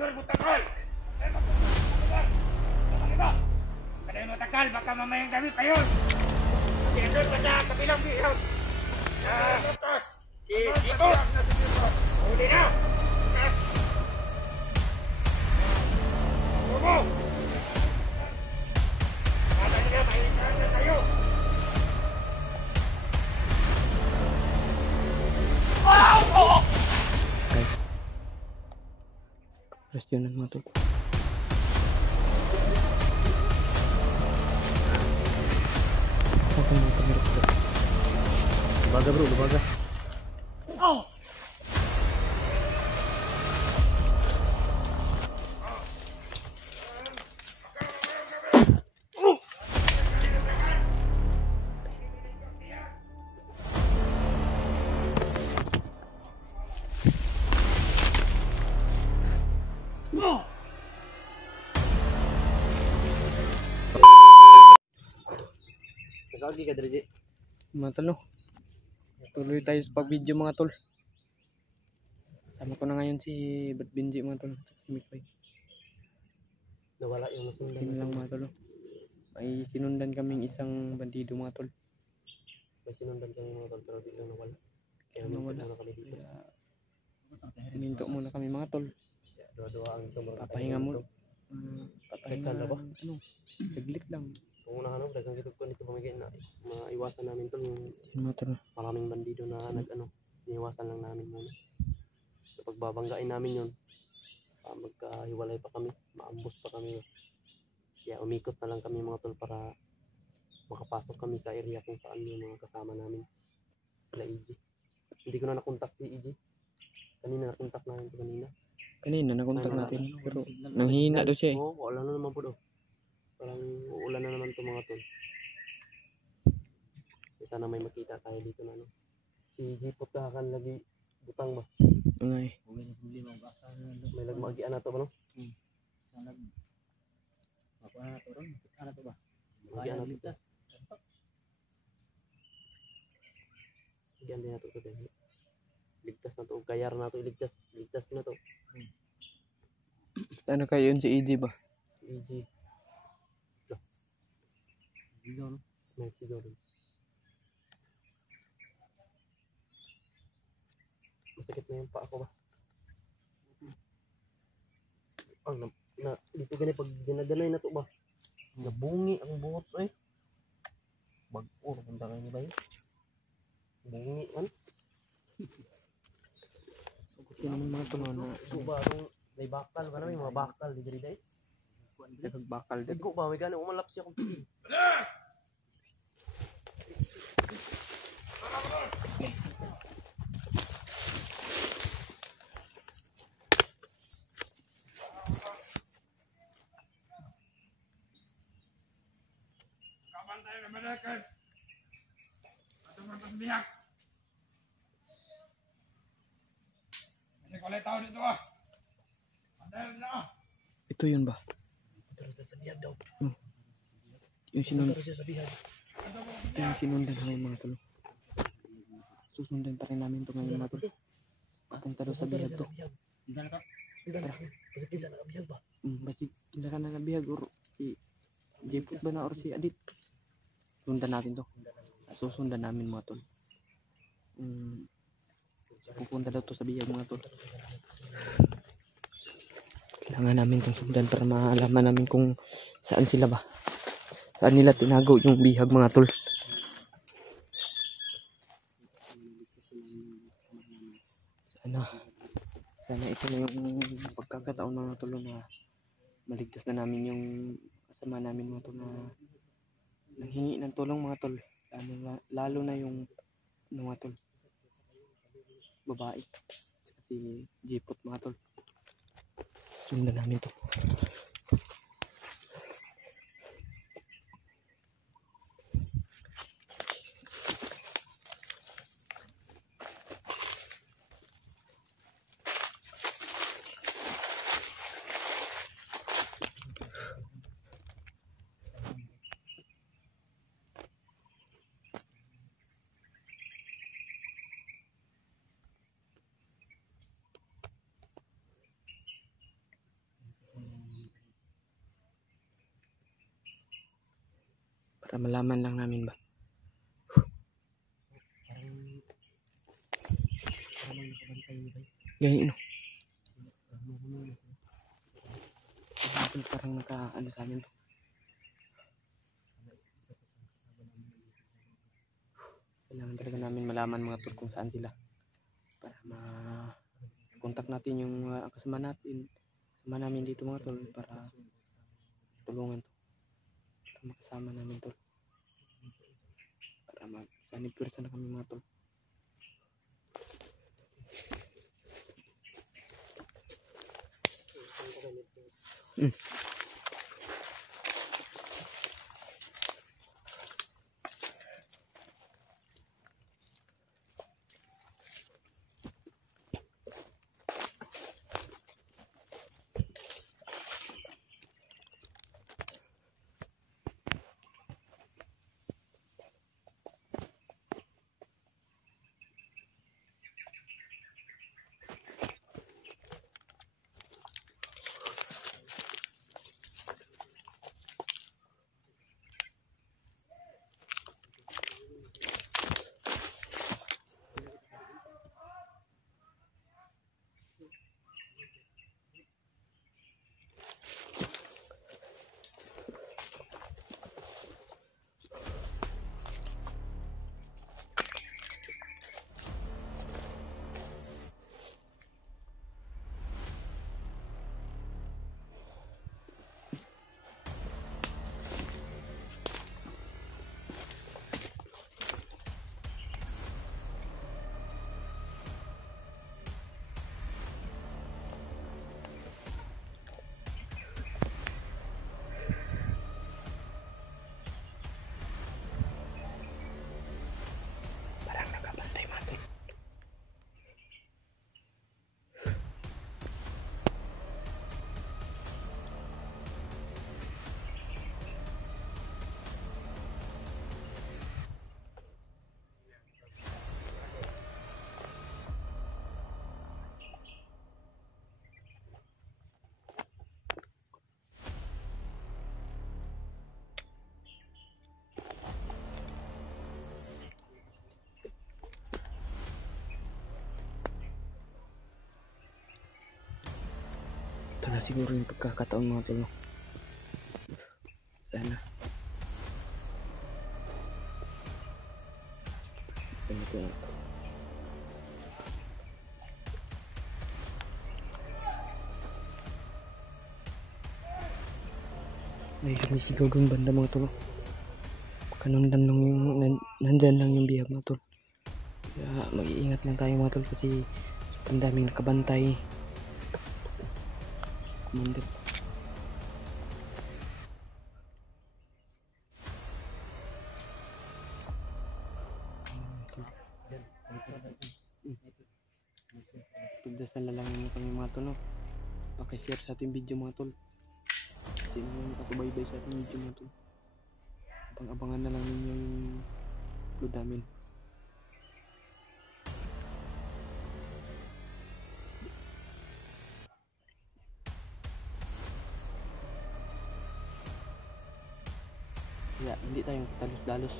mundur mo tagal! Kada mo tagal, baka mamayang gabi pa yun! Sinundol ka sa kabilang bihag! Si Dito! Huli na! Tumo! Kata nila, mahihintaan na tayo! Restionan mga tol. Apa yang kita harus bro? Lubaga bro, lubaga. Oh! Lagi ka Dre. Mga tol no. Tuloy tayo sa pag-video mga tol. Sama ko na ngayon si Bat Benji mga tol. Si Mikay. Nawala yung nasundan. Yun lang mga tol no. May sinundan kaming isang bandido mga tol. May sinundan kami mga tol pero biglang nawala. Kaya Nawala. muna kami dito. Minto muna kami mga tol. Dua-dua ang ito. Papahinga mo. Papahinga Teka na ba? ano. Saglit lang. Kung unahan dagang kitog ko nito pamigay na maiwasan namin tol. Yun mga tol. Maraming bandido na iniwasan lang namin muna. So pagbabanggain namin yun, magkahiwalay pa kami, maambos pa kami. Kaya umikot na lang kami mga tol para makapasok kami sa area kung saan yung mga kasama namin. Sila EG. Hindi ko na nakontak si EG. Kanina nakontak namin ito kanina. Kanina nakontak natin. Pero nanghihina daw siya eh. Oo, wala na naman po daw. Parang uulan na naman ito mga tol. Sana may makita tayo dito na Si Jeepot kahakan lagi butang ba? Ngay. May lagmagian na ito ba no? Magian na ito. Magian din na ito ito. Ligtas na ito. Kayar na ito. Ligtas na ito. Ano kayo yun si EG ba? Si EG. Mexico. Masakit na yung paa ko ba? Dito gani pag dinadanay na to ba? Nabungi ang buhok eh. Bag-ur punta kayo ni ba yun? Bungi man. Kasi naman mga tol na. Ito ba may bakal ba naman? Mga bakal di diri day? Nagbakal din. Iko ba? May gano'n umalap siya kung pili. Kapan tayo na malakan? Atau berpihak? Ini kalau tahu itu ah. Ada na. Ito yun ba? Ito sa bihag daw. Yung sinundan. Ito siya sa bihag. Ito yung sinundan namin mga tol. Susundan pa rin namin ito ngayon mga tol. Papunta daw sa bihag to. Sundan na. Kasi kisa na bihag ba? Basi hindi ka nakabihag or si Jeput ba na or si Adit. Sundan natin to. Susundan namin mga tol. Pupunta daw to sa bihag mga tol. Kailangan namin itong sundan para malaman namin kung saan sila ba. Saan nila tinago yung bihag mga tol. Sana ito na yung pagkakataon mga tol na maligtas na namin yung kasama namin mga tol na nanghingi ng tulong mga tol. Lalo na yung mga tol babae si Jepot mga tol. Sundan namin to. Para malaman lang namin ba. Parang nakabantay mo ba? Ganyan no. Parang naka-ano sa amin to. Kailangan talaga namin malaman mga tol kung saan sila. Para ma-contact natin yung kasama namin dito mga tol para tulungan to. Para makasama namin tol. Para sanib pwersa na kami mga tol. Parang nakabantay mga tol. Ito na siguro yung pagkakataon mga tol. Sana. Ganito na ito. May sumisigaw doon banda mga tol. Kanundan lang yung nandyan lang yung biya mga tol. Kaya mag-iingat lang tayo mga tol kasi ang daming nakabantay. Kumandit. Pagdasal na lang yun kami mga tol, no? Pakishare sa ating video mga tol. Sino yung kasubaybay sa ating video mga tol. Abang-abangan na lang ninyo yung upload namin. Kaya hindi tayong talos-dalos.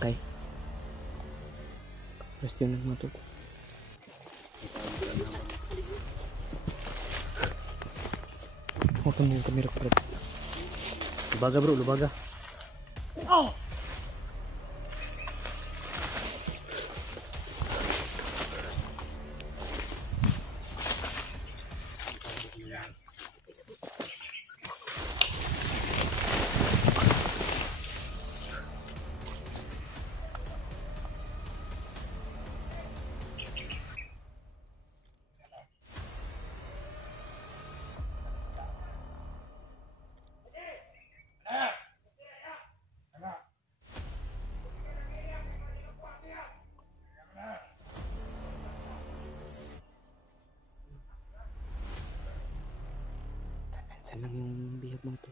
Okay. Question ng mga tol. Huwag kami yung kamera ko. Lubaga bro, lubaga. Saan lang yung bihag mga tol?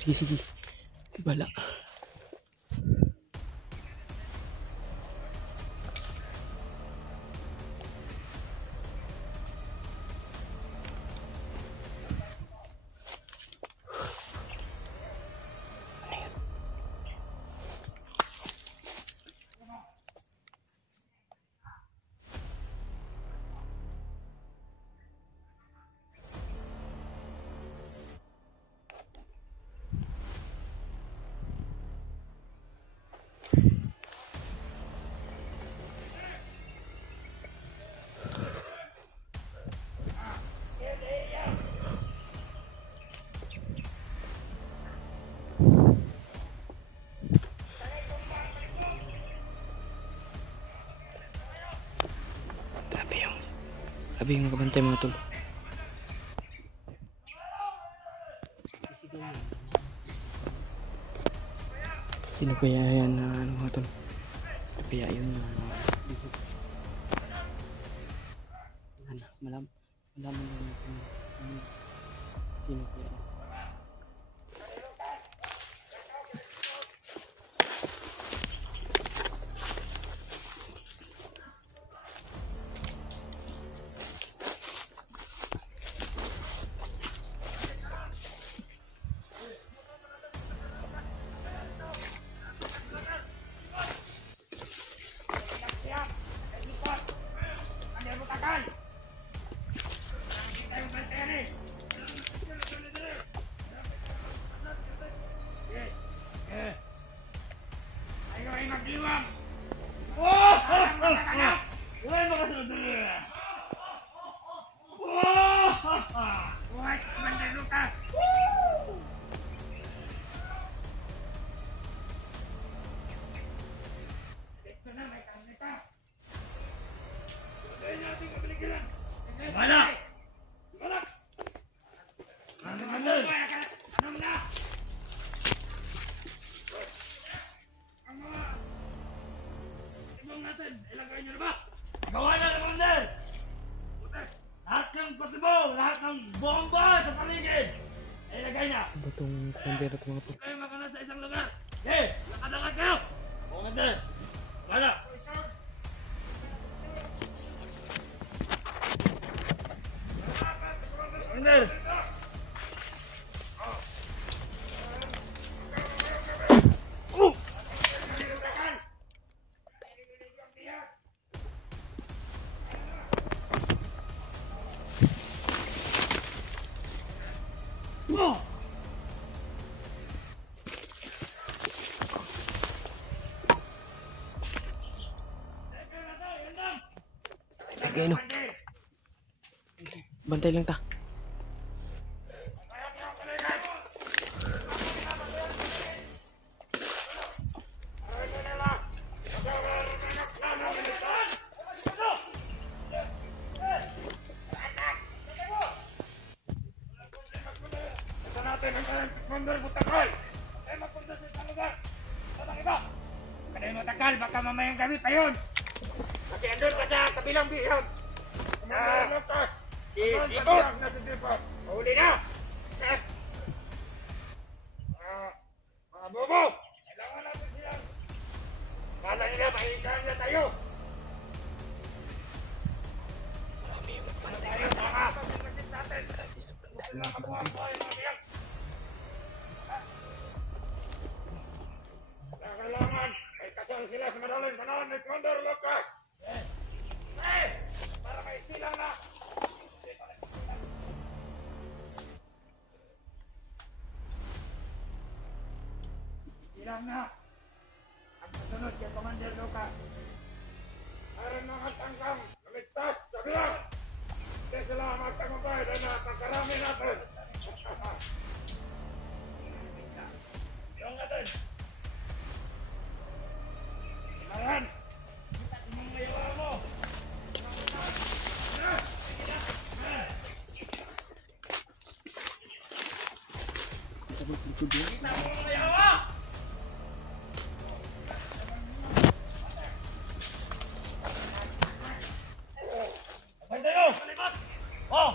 Sige, sige. Bala. Grabe yung nakabantay mga tol. Sino kaya yan na ano mga tol? Sino kaya yun na malaman natin sino kaya. Ayo ay magdiwang! Oh! Uy, makasunod na! Uy, Commander Lucas! Dito na, may kamita! Huwag natin kapaligiran! Wala! Wala! Ano na? Natin, ilagay nyo na ba? Gawa na ng Commander! Lahat ng pasibaw, lahat ng bomba sa paligid, ilagay niya. Ano itong commander at mga tol? Kayo makana sa isang lugar. Okay, nakadangad kayo. Commander, wala. Commander! Lagay no. Bantay lang ta. Baka mamayang gabi pa yun. Kasi andun ka sa kabilang bihag. Si Dipot. Mahuli na. Mga bobo. Kailangan natin sila. Kala nila mahihisahan na tayo. Tayo mga kapatid natin. Mga kabuhay mga bihag. Kailangan ay kasal sila sa madaling panahon ni Commander Lucas. Para may silang na. Silang na. Ang kasunod kay Commander Lucas. Para mga tangkang lumigtas sa bilang. Hindi sila magtagumpay dahil napakarami natin. Yung natin. Ayan! Mga yawa mo! Ay tayo! Oh!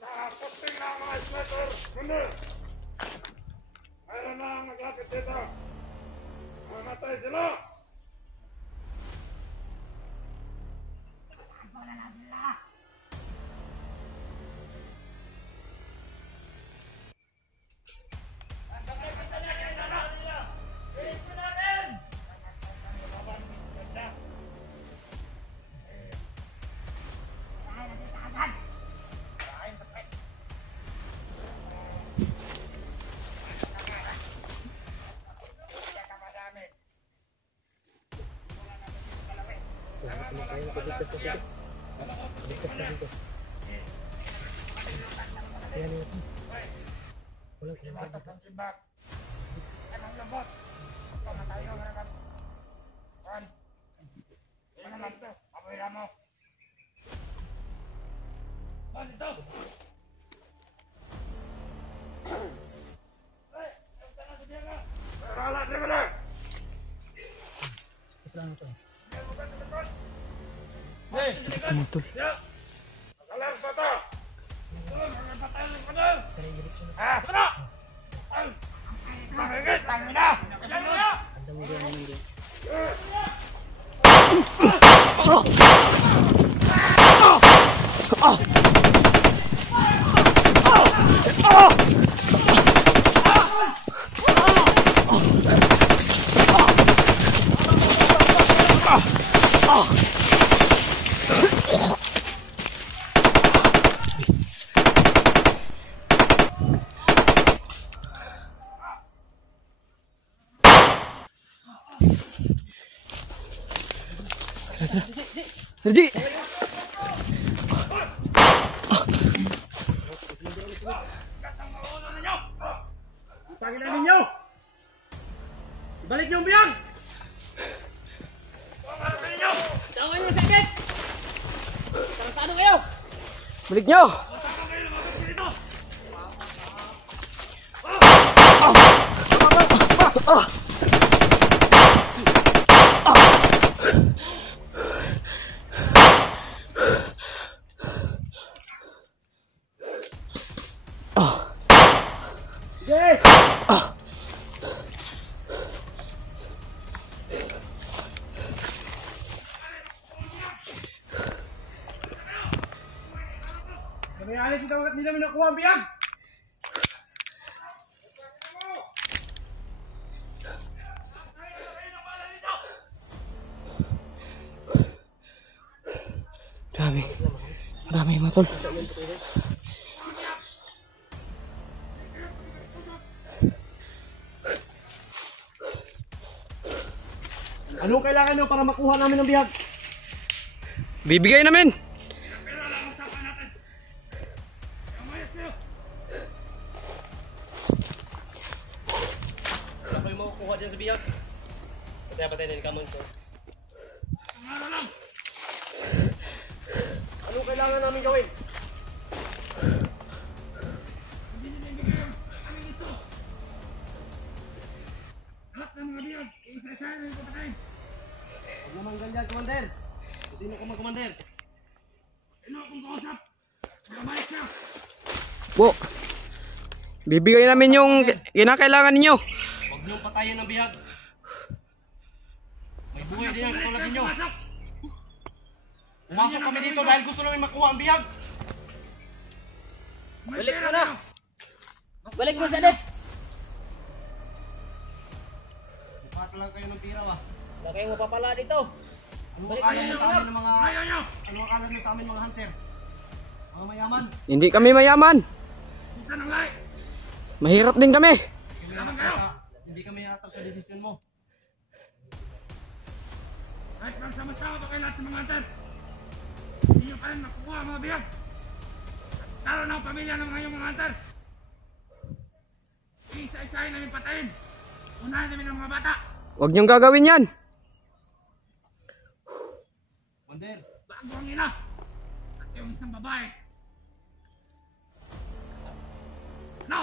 Nakakaputing na ang mga sniper! Kundi! Mayroon na ang naglapit dito! Mamatay sila! Ang simbak. Anong lambot? Pamatayo ka naman. Juan. Yan naman ito. Pabuhira mo. Juan, ito. Ay, ang tanah sa diya ka. Rala, diya ka na. Ano to? Diya mo ka sa likod. Hey, sa likod. Diya. Makalang pa ito. Mga patayan ng kanal. Ah, ito na. Ay! Mahigit! Tayo na! Kaya mo na! Sergi! Tangin namin nyo! Ibalik nyo ang biyag! Tawa niyo sakit! Tarantado kayo! Balik nyo! Kami alis ito at hindi namin nakuha ang biyag! Grabe. Grabe mga tol. Anong kailangan nyo para makuha namin ang biyag? Bibigay namin! Wala kayo makukuha dyan sa biyag? Patay-patay na ni Kamon ko. Anong kailangan namin gawin? Lahat ng mga biyag, isa-isa na yung papatay. Huwag naman ganyan, Commander. Sino ka man, Commander? Ano akong kausap? Mamayos ka! Po. Bibigay namin yung kinakailangan ninyo. Huwag niyong patayin ang biyag. May buhay din yan katulad ninyo. Pumasok kami dito dahil gusto namin makuha ang biyag. Balik mo na! Balik mo sa net! Bukat lang kayo ng pira, wa. Wala kayong mapapala dito! Ano Balik akala mo nyo na sa amin ng mga... Ayaw nyo! Ano akala nyo sa amin mga hunter? Mga mayaman. Hindi kami mayaman. Isa nang lahi! Mahirap din kami. Hindi kami yata sa desisyon mo. Kahit magsama-sama pa kayo lahat ng mga hunter, hindi nyo pa rin nakukuha ang mga biyag. Lalo na ang pamilya ng mga yung mga hunter. Isa-isahin namin patayin. Unahin namin ang mga bata. Huwag niyong gagawin yan. Commander, Bago ang ina. At yung isang babae. Ano?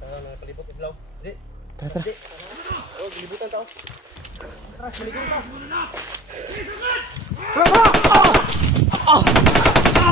Tara, napalibot iblaw. Di. Tara, tara. Oh, gilibutan tao. Tara, balikan ka. Muna na! Sige, sugod! Ah!